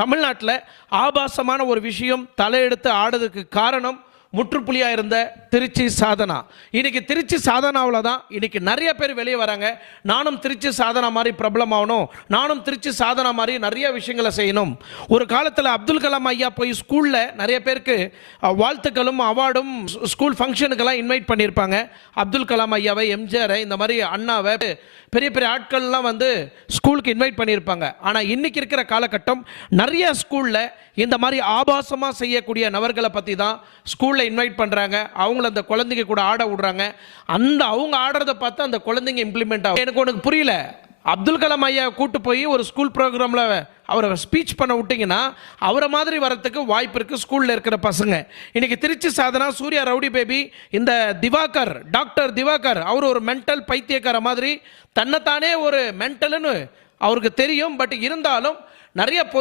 தமிழ்நாட்டில் ஆபாசமான ஒரு விஷயம் தலையெடுத்து ஆடுறதுக்கு காரணம் முற்றுப்புள்ளியா இருந்த திருச்சி சாதனா. இன்னைக்கு திருச்சி சாதனாவில் தான் இன்னைக்கு நிறைய பேர் வெளியே வராங்க. நானும் திருச்சி சாதனா மாதிரி பிரபலம் ஆகணும், நானும் திருச்சி சாதனா மாதிரி நிறைய விஷயங்களை செய்யணும். ஒரு காலத்தில் அப்துல் கலாம் ஐயா போய் ஸ்கூலில் நிறைய பேருக்கு வாழ்த்துக்களும் அவார்டும் ஸ்கூல் ஃபங்க்ஷனுக்கெல்லாம் இன்வைட் பண்ணியிருப்பாங்க. அப்துல் கலாம் ஐயாவை, எம்ஜிஆரை, இந்த மாதிரி அண்ணாவை, பெரிய பெரிய ஆட்கள்லாம் வந்து ஸ்கூலுக்கு இன்வைட் பண்ணியிருப்பாங்க. ஆனால் இன்னைக்கு இருக்கிற காலகட்டம் நிறைய ஸ்கூலில் இந்த மாதிரி ஆபாசமாக செய்யக்கூடிய நபர்களை பற்றி தான் ஸ்கூலில் இன்வைட் பண்ணுறாங்க. அவங்கள அந்த குழந்தைங்க கூட ஆட விடுறாங்க. அவங்க ஆடுறதை பார்த்து அந்த குழந்தைங்க இம்ப்ளிமெண்ட் ஆகும். எனக்கு உனக்கு புரியல, அப்துல் கலாம் ஐயா கூட்டு போய் ஒரு ஸ்கூல் ப்ரோக்ராமில் அவரை ஸ்பீச் பண்ண விட்டிங்கன்னா அவரை மாதிரி வரத்துக்கு வாய்ப்பு இருக்குது ஸ்கூலில் இருக்கிற பசங்க. இன்றைக்கி திருச்சி சாதனா, சூர்யா ரவுடி பேபி, இந்த திவாகர், டாக்டர் திவாகர், அவர் ஒரு மென்டல் பைத்தியக்கார மாதிரி தன்னைத்தானே ஒரு மென்டல்னு அவருக்கு தெரியும். பட் இருந்தாலும் நிறைய பொது